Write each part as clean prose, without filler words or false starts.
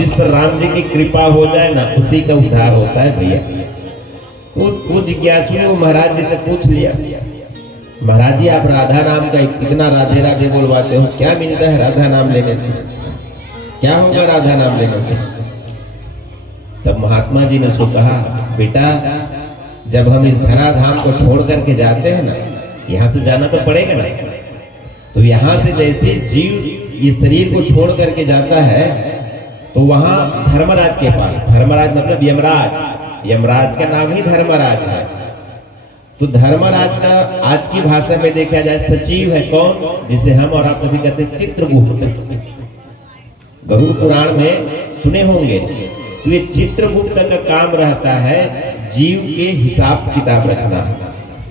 जिस पर राम जी की कृपा हो जाए ना उसी का उद्धार होता है भैया। वो जिज्ञासु ने वो महाराज जी से पूछ लिया, महाराज जी आप राधा नाम का इतना राधे राधे बोलवाते हो, क्या मिलता है राधा नाम लेने से, क्या होगा राधा नाम लेने से? तब महात्मा जी ने उसको कहा, बेटा जब हम इस धराधाम को छोड़ करके जाते हैं ना, यहाँ से जाना तो पड़ेगा ना, तो यहाँ से जैसे जीव ये शरीर को छोड़ करके जाता है तो वहां धर्मराज के पास, धर्मराज मतलब यमराज, यमराज का नाम ही धर्मराज है। तो धर्मराज का आज की भाषा में देखा जाए सचिव है कौन, जिसे हम और आप सभी कहते हैं चित्रगुप्त। गरुड़ पुराण में सुने होंगे। तो ये चित्रगुप्त का काम रहता है जीव के हिसाब किताब रखना।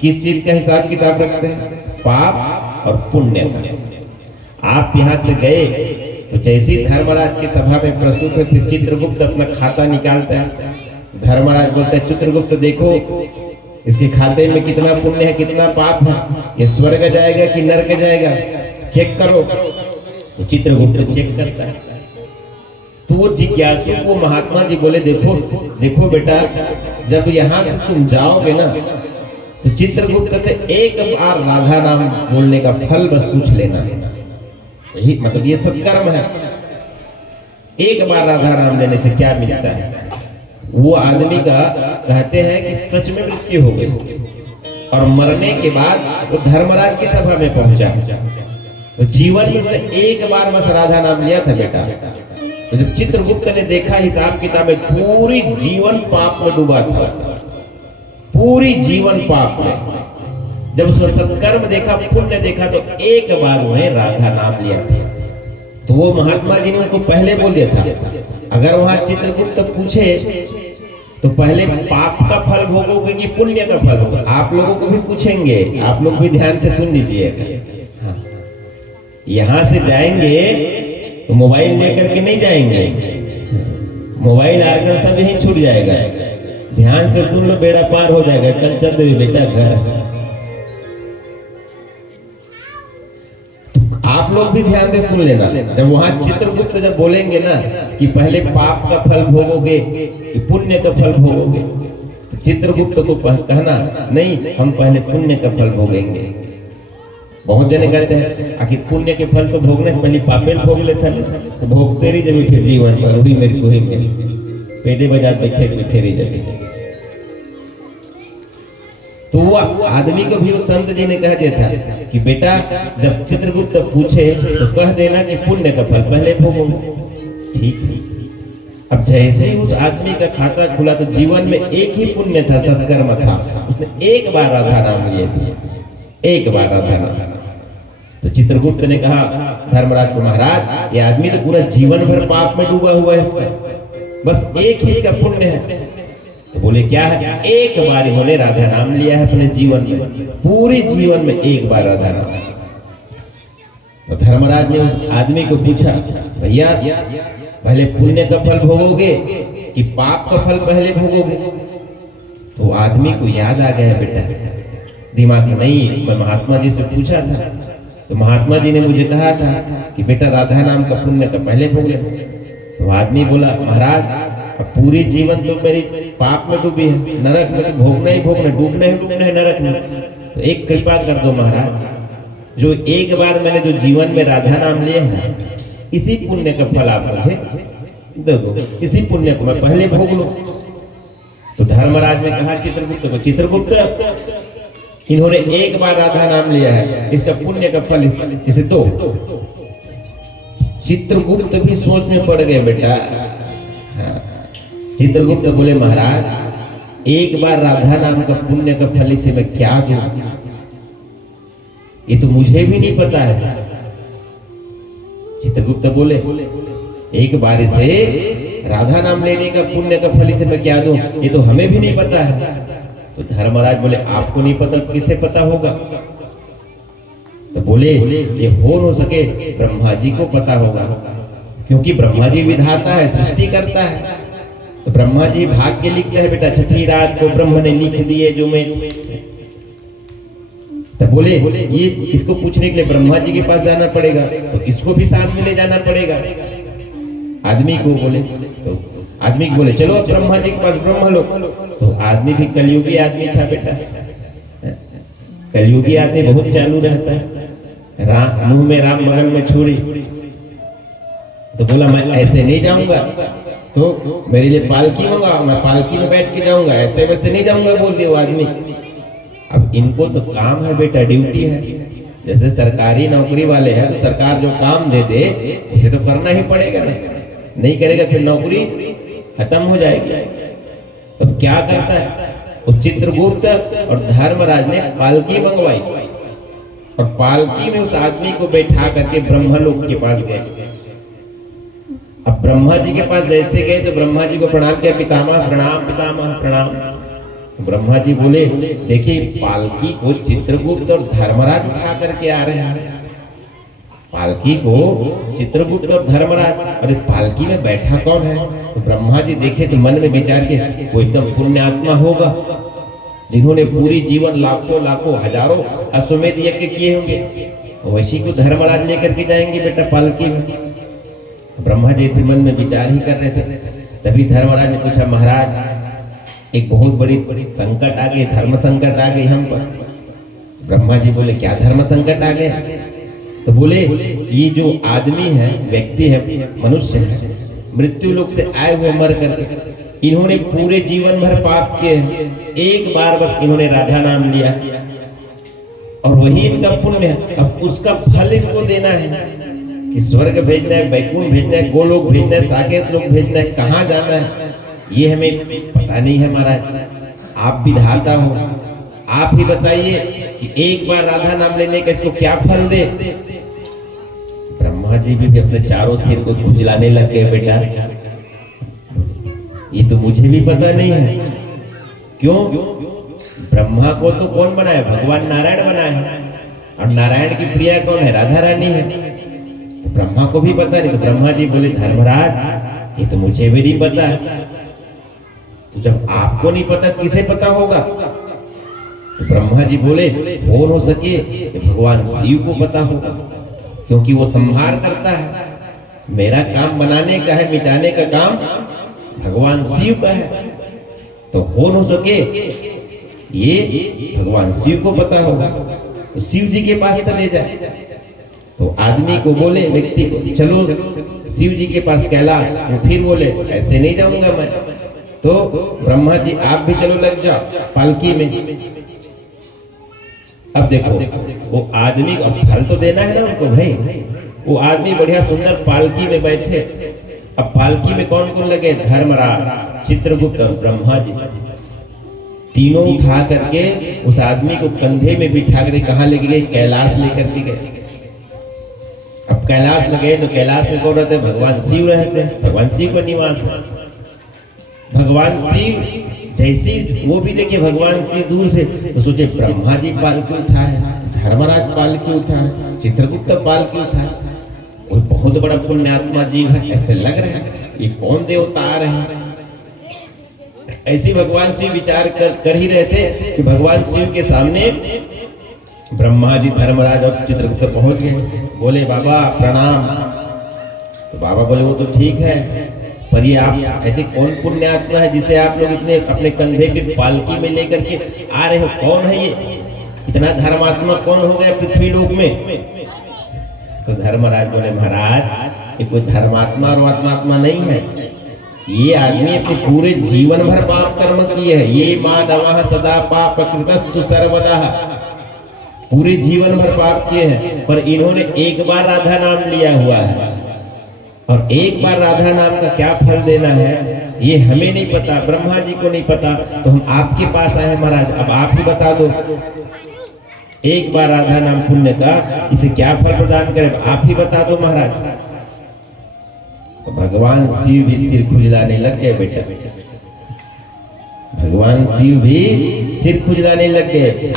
किस चीज का हिसाब किताब रखते हैं? पाप और पुण्य। आप यहाँ से गए तो जैसे धर्मराज की सभा में प्रस्तुत है, फिर चित्रगुप्त अपना खाता निकालता है। धर्मराज बोलता है चित्रगुप्त देखो इसके खाते में कितना पुण्य है कितना पाप है, ये स्वर्ग जाएगा कि नरक जाएगा, चेक करो। तो चित्रगुप्त चेक करता है। तो वो जिज्ञासु को महात्मा जी बोले, देखो देखो बेटा जब यहाँ से तुम जाओगे ना तो चित्रगुप्त से एक बार राधा नाम बोलने का फल बस पूछ लेना। यही मतलब ये सब कर्म है। एक बार राधा नाम लेने से क्या मिलता है? वो आदमी का कहते हैं कि सच में मृत्यु हो गई और मरने के बाद वो धर्मराज की सभा में पहुंचा। तो जीवन में उसने एक बार बस राधा नाम लिया था बेटा। तो जब चित्रगुप्त ने देखा हिसाब किताब में पूरी जीवन पाप में डूबा था, पूरी जीवन पाप में, जब उसका सत्कर्म देखा पुण्य देखा तो एक बार उन्हें राधा नाम लिया था। तो वो महात्मा जी ने उनको पहले बोल दिया था, अगर वहां चित्रगुप्त पूछे तो पहले पाप का फल भोगोगे कि पुण्य का फल होगा? आप लोगों को भी पूछेंगे, आप लोग भी ध्यान से सुन लीजिएगा। हाँ। यहां से जाएंगे तो मोबाइल लेकर के नहीं जाएंगे, मोबाइल आकर सब यहीं छूट जाएगा। ध्यान से सुन लो, बेड़ा पार हो जाएगा। कल चल रही बेटा घर, आप लोग भी ध्यान से सुन लेना। जब वहां चित्रगुप्त जब बोलेंगे ना कि पहले पाप का फल भोगोगे कि पुण्य का फल भोगोगे, तो चित्रगुप्त को कहना नहीं, हम पहले पुण्य का फल भोगेंगे। बहुत जने कहते हैं आखिर पुण्य के फल तो भोगने पहले पापे भोग लेते हैं, तो भोगते रही जब फिर जीवन पर उड़ी मेरी को ही पेटे बजा बैठे बैठे रही जब। तो वो आदमी को भी उस संत जी ने कह दिया था कि बेटा जब चित्रगुप्त पूछे तो कह देना कि पुण्य का फल पहले भोगूंगा। ठीक है। अब जैसे ही उस आदमी का खाता खुला तो जीवन में एक ही पुण्य था, सत्कर्म था, उसने एक बार राधा नाम लिए थे, एक बार राधा नाम। तो चित्रगुप्त ने कहा धर्मराज को, महाराज ये आदमी तो पूरा जीवन भर पाप में डूबा हुआ है, इसका बस एक ही का पुण्य है। तो बोले क्या है? एक बार इन्होंने राधा नाम लिया है अपने जीवन में, पूरे जीवन में एक बार राधा नाम। तो धर्मराज ने उस आदमी को पूछा, भैया पहले पुण्य का फल भोगोगे कि पाप का फल पहले भोगोगे? तो आदमी को याद आ गया बेटा, दिमाग में नहीं, मैं महात्मा जी से पूछा था तो महात्मा जी ने मुझे कहा था कि बेटा राधा नाम का पुण्य का पहले भोगे। तो आदमी बोला, महाराज पूरी जीवन तो मेरी पाप में डूबी है, नरक में भोगना ही भोगना, डूबना ही डूबना है नरक में। तो एक कृपा कर दो महाराज, जो एक बार मैंने जो जीवन में राधा नाम लिए है इसी पुण्य का फल आप मुझे दे दो, इसी पुण्य को मैं पहले भोग लूं। तो धर्मराज ने कहा चित्रगुप्त को, चित्रगुप्त इन्होंने एक बार राधा नाम लिया है, इसका पुण्य का फल इसे दो। चित्रगुप्त भी सोच में पड़ गए बेटा। चित्रगुप्त बोले, महाराज एक बार राधा नाम का पुण्य का फल इसे मैं क्या दूं? ये तो मुझे भी नहीं पता है। चित्रगुप्त बोले, एक बार इसे राधा नाम लेने का पुण्य का फल इसे मैं क्या दूं? ये तो हमें भी नहीं पता है। तो धर्मराज बोले, आपको नहीं पता तो किसे पता होगा? तो बोले, ये हो सके ब्रह्मा जी को पता होगा, क्योंकि ब्रह्मा जी विधाता है, सृष्टि करता है। तो ब्रह्मा जी भाग्य लिखते हैं बेटा, छठी रात को ब्रह्म ने लिख दिए जो मैं। तो बोले ये इसको पूछने के लिए ब्रह्मा जी के पास जाना पड़ेगा, तो इसको भी साथ में ले जाना पड़ेगा। आदमी को बोले, तो आदमी को बोले चलो ब्रह्मा जी के पास ब्रह्मलोक। तो आदमी भी कलयुगी आदमी था बेटा, कलयुगी आदमी बहुत चालू रहता है, राम मुंह में राम बगल में छुरी। तो बोला मैं ऐसे नहीं जाऊंगा, तो मेरे लिए पालकी मंगाओ, मैं पालकी में बैठ के जाऊंगा, ऐसे वैसे नहीं जाऊंगा बोल दिया वो आदमी। अब इनको तो काम है बेटा, ड्यूटी है, जैसे सरकारी नौकरी वाले हैं तो सरकार जो काम दे दे उसे तो करना ही पड़ेगा ना, नहीं करेगा फिर नौकरी खत्म हो जाएगी। अब क्या करता है वो चित्रगुप्त और धर्मराज ने पालकी मंगवाई और पालकी में उस आदमी को बैठा करके ब्रह्मलोक के पास गए। अब ब्रह्मा जी के पास जैसे गए तो ब्रह्मा जी को प्रणाम किया, पितामह प्रणाम, पितामह प्रणाम। तो ब्रह्मा जी बोले देखिए पालकी को चित्रगुप्त और धर्मराज उठा करके आ रहे हैं, पालकी को चित्रगुप्त और धर्मराज, अरे पालकी में बैठा कौन है? तो ब्रह्मा जी देखे तो मन में विचार के वो एकदम पुण्य आत्मा होगा जिन्होंने पूरी जीवन लाखों लाखों हजारों अश्वमेध यज्ञ किए होंगे, वैसी को धर्मराज लेकर के जाएंगे बेटा पालकी में। ब्रह्मा जी इसी मन में विचार ही कर रहे थे, तभी धर्मराज ने पूछा महाराज एक बहुत बड़ी संकट आ गई, धर्म संकट आ गई हम पर। ब्रह्मा जी बोले क्या धर्म संकट आ गया? तो बोले ये जो आदमी है, व्यक्ति है, मनुष्य है, मृत्यु लोक से आए हुए मर कर इन्होंने पूरे जीवन भर पाप किए, एक बार बस इन्होंने राधा नाम लिया और वही इनका पुण्य है। अब उसका फल इसको देना है कि स्वर्ग भेजना है, वैकुंठ भेजना है, गोलोक भेजना है, साकेत लोक भेजना है, कहाँ जाना है ये हमें पता नहीं है महाराज। आप विधाता हो, आप ही बताइए कि एक बार राधा नाम लेने का इसको क्या फल दे? ब्रह्मा जी भी अपने चारों सिर को खुजलाने लग गए बेटा, ये तो मुझे भी पता नहीं है। क्यों? ब्रह्मा को तो कौन बनाया? भगवान नारायण बनाए, और नारायण की प्रिया कौन है? राधा रानी है। तो ब्रह्मा को भी पता नहीं। तो ब्रह्मा जी बोले धर्मराज ये तो मुझे भी नहीं पता। तो जब आपको नहीं पता किसे पता होगा? तो ब्रह्मा जी बोले हो सके भगवान शिव को पता होगा, क्योंकि वो संहार करता है, मेरा काम बनाने का है, मिटाने का काम भगवान शिव का है। तो हो सके ये भगवान शिव को पता होगा, तो शिव जी के पास चले जाए। तो आदमी को बोले, व्यक्ति को, चलो शिव जी के पास कैलाश। तो फिर बोले ऐसे नहीं जाऊंगा मैं। तो ब्रह्मा जी आप भी चलो लग जाओ पालकी में। अब देखो वो आदमी को फल तो देना है ना उनको भाई। वो आदमी बढ़िया सुंदर पालकी में बैठे। अब पालकी में कौन कौन लगे? धर्मराज, चित्रगुप्त और ब्रह्मा जी, तीनों उठा करके उस आदमी को कंधे में बिठा कर कहाँ लेके गए? कैलाश लेकर के गए। अब कैलाश में गए तो कैलाश में कौन रहते? भगवान शिव रहते हैं, भगवान शिव का निवास है। भगवान शिव जैसी वो भी देखिए भगवान शिव दूर से तो सोचे ब्रह्मा जी पालकी उठाए, धर्मराज पालकी उठाए, चित्रगुप्त पालकी उठाए, कोई बहुत बड़ा पुण्यात्मा जीव है ऐसे लग रहा है, ये कौन देवता आ रहे हैं? ऐसी भगवान शिव विचार कर ही रहे थे कि भगवान शिव के सामने ब्रह्मा जी, धर्मराज और चित्रगुप्त पहुंच गए। बोले बाबा प्रणाम। तो बाबा बोले वो तो ठीक है, पर ये आप ऐसे कौन पुण्यात्मा है जिसे आप लोग इतने अपने कंधे पे पालकी में लेकर के आ रहे हो? कौन है ये? इतना धर्मात्मा कौन हो गया पृथ्वी लोक में? तो धर्मराज बोले महाराज ये कोई धर्मात्मा और आत्मा नहीं है, ये आदमी अपने पूरे जीवन भर पाप कर्म किए है। ये मानवः सदा पाप कृतस्तु सर्वदा, पूरे जीवन भर पाप किए हैं, पर इन्होंने एक बार राधा नाम लिया हुआ है और एक बार राधा नाम का क्या फल देना है ये हमें नहीं पता, ब्रह्मा जी को नहीं पता। तो हम आपके पास आए महाराज, अब आप ही बता दो एक बार राधा नाम पुण्य का इसे क्या फल प्रदान करे, आप ही बता दो महाराज। तो भगवान शिव भी सिर खुजलाने लग गए बेटा, भगवान शिव भी सिर खुजलाने लग गए।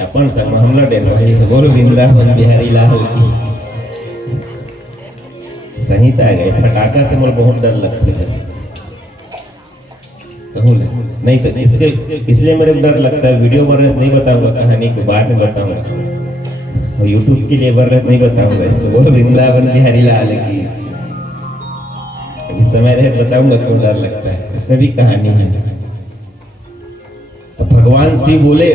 अपन संग हमला डेल रही है, बोलो वृंदावन बिहारी लाल की सही था गए। फटाका से मुझे बहुत डर लगता है, कहूँ नहीं तो इसलिए मेरे डर लगता है। वीडियो बरत नहीं बताऊंगा, कहानी को बाद में बताऊंगा, यूट्यूब के लिए बरत नहीं बताऊंगा इसको। बोलो वृंदावन बिहारी लाल की। अभी समय रहे बताऊंगा क्यों डर लगता है, इसमें भी कहानी है। तो भगवान शिव बोले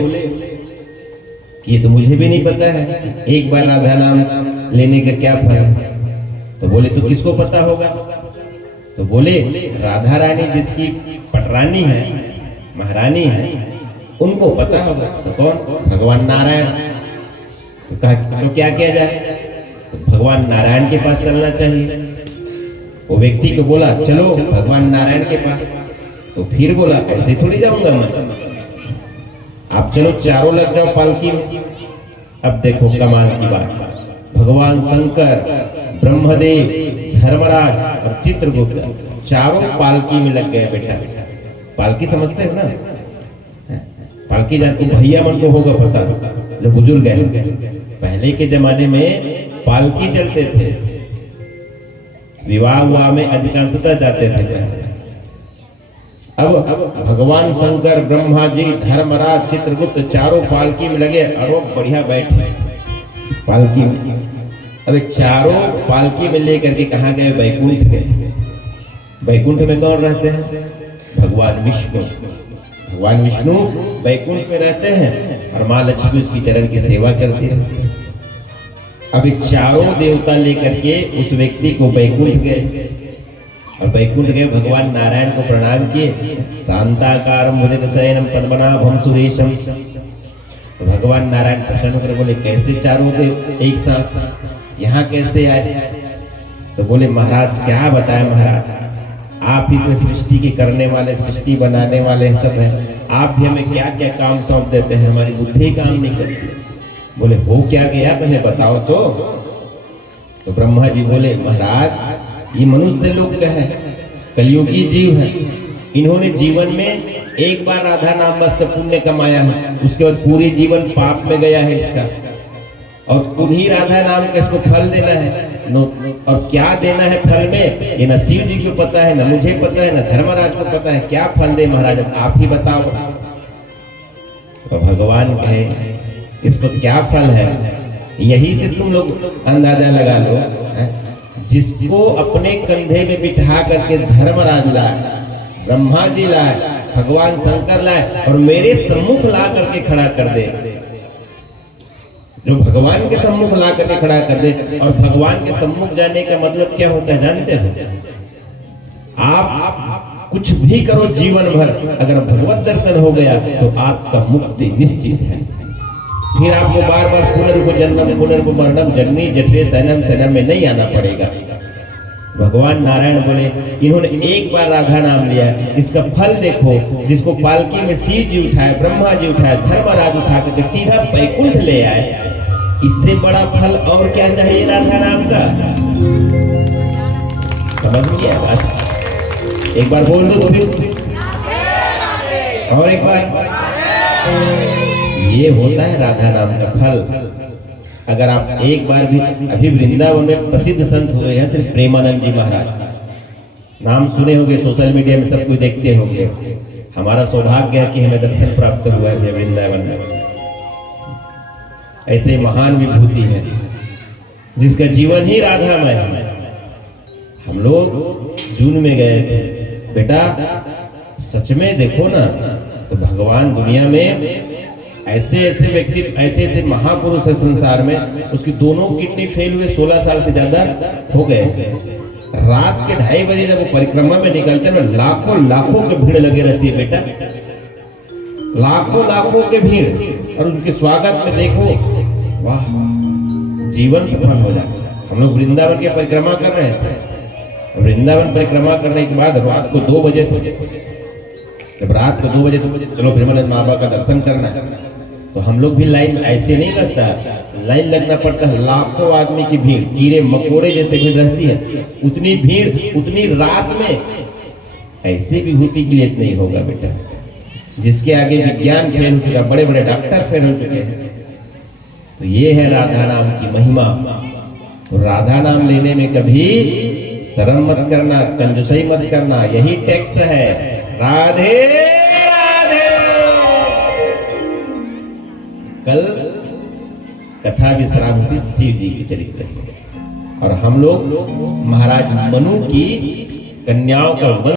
कि ये तो मुझे भी नहीं पता है, एक बार राधा नाम लेने का क्या फल है। तो बोले तो किसको पता होगा? तो बोले राधा रानी जिसकी पटरानी है, महारानी है, उनको पता होगा। तो कौन? भगवान नारायण। तो कहा तो क्या किया जाए? तो भगवान नारायण के पास चलना चाहिए। वो व्यक्ति को बोला चलो भगवान नारायण के पास। तो फिर बोला ऐसे थोड़ी जाऊंगा मैं, आप चलो चारों लग जाओ पालकी में। अब देखो कमाल की बात, भगवान शंकर, ब्रह्मदेव, धर्मराज और चित्रगुप्त चारों पालकी में लग गए। बेटा पालकी समझते हो ना? पालकी जाते भैया मन को होगा पता, जो बुजुर्ग है। पहले के जमाने में पालकी चलते थे, विवाह हुआ में अधिकांशतः जाते थे। अब भगवान शंकर, ब्रह्मा जी, धर्मराज, चित्रगुप्त चारों पालकी में लगे। अरे बढ़िया बैठे पालकी में। अब चारों पालकी में लेकर के कहाँ गए? बैकुंठ गए। बैकुंठ में कौन रहते हैं? भगवान विष्णु। भगवान विष्णु बैकुंठ में रहते हैं और माँ लक्ष्मी उसकी चरण की सेवा करती रहती है। अब चारों देवता लेकर के उस व्यक्ति को बैकुंठ गए और बैकुंठ गए, भगवान नारायण को प्रणाम किए। शांताकारं भुजगशयनं पद्मनाभं सुरेशम। तो भगवान नारायण प्रसन्न होकर बोले कैसे चारों देव एक साथ यहाँ कैसे आए? तो बोले महाराज क्या बताएं महाराज, आप ही तो सृष्टि के करने वाले, सृष्टि बनाने वाले सब हैं। आप भी हमें क्या क्या काम सौंप देते हैं, हमारी बुद्धि काम नहीं करती। बोले हो क्या गया पहले बताओ तो ब्रह्मा जी बोले महाराज ये मनुष्य लोग है, कलयुगी जीव है, इन्होंने जीवन में एक बार राधा नाम बस का पुण्य कमाया है, उसके बाद पूरी जीवन पाप में गया है इसका, और उन्हीं राधा नाम का इसको फल देना है। और क्या देना है फल में ये न शिव जी को पता है, न मुझे पता है, न धर्मराज को पता है। क्या फल दे महाराज, अब आप ही बताओ। तो भगवान कहे इसको क्या फल है, यही से तुम लोग अंदाजा लगा लो। जिसको अपने कंधे में बिठा करके धर्मराज लाए, ब्रह्मा जी लाए, भगवान शंकर लाए और मेरे सम्मुख ला करके खड़ा कर दे, जो भगवान के सम्मुख ला करके खड़ा कर दे। और भगवान के सम्मुख जाने का मतलब क्या होता है जानते हो? आप कुछ भी करो जीवन भर, अगर भगवत दर्शन हो गया तो आपका मुक्ति निश्चित है। फिर आपको बार बार पुनर्जन्म जन्मी जठरे सैनम सैनम में नहीं आना पड़ेगा। भगवान नारायण बोले इन्होंने एक बार राधा नाम लिया, इसका फल देखो। जिसको पालकी में शिव जी उठाए, ब्रह्मा जी उठाए, धर्मराज उठा करके सीधा बैकुंठ ले आए, इससे बड़ा फल और क्या चाहिए राधा नाम का? समझ गया बात? एक बार बोल दो तो फिर और एक बार। ये होता है राधा नाम का फल। अगर आप एक बार भी, अभी वृंदावन में प्रसिद्ध संत हुए हैं सिर्फ प्रेमानंद जी महाराज, नाम सुने होंगे, सोशल मीडिया में सब कुछ देखते होंगे। हमारा सौभाग्य है कि हमें दर्शन प्राप्त हुआ है वृंदावन में। ऐसे महान विभूति है जिसका जीवन ही राधामय है। हम लोग जून में गए थे बेटा, सच में देखो ना तो भगवान दुनिया में ऐसे ऐसे व्यक्ति, ऐसे ऐसे महापुरुष है संसार में, उसकी दोनों किडनी फेल हुए, 16 साल से ज्यादा हो गए। रात के 2:30 बजे जब वो परिक्रमा में निकलते हैं, लाखों लाखों की भीड़ लगे रहती है बेटा, लाखों लाखों की भीड़, और उनके स्वागत में देखो वाह जीवन सफल हो जाए। हम लोग वृंदावन की परिक्रमा कर रहे थे, वृंदावन परिक्रमा करने के बाद रात को 2 बजे थे, जब रात को 2 बजे चलो प्रेमानंद बाबा का दर्शन करना है, तो हम लोग भी लाइन ऐसे नहीं लगता, लाइन लगना पड़ता है। लाखों आदमी की भीड़, कीड़े मकोड़े जैसे भीड़ रहती है, उतनी भीड़ उतनी रात में ऐसे विभूति के लिए नहीं होगा बेटा, जिसके आगे विज्ञान फेल हो चुका, बड़े बड़े डॉक्टर फेल हो चुके हैं। तो ये है राधा नाम की महिमा। तो राधा नाम लेने में कभी शर्म मत करना, कंजूसई मत करना, यही टैक्स है। राधे राधे। कल कथा विश्राम हुई शिव जी के चरित्र से, और हम लोग महाराज मनु की कन्याओं का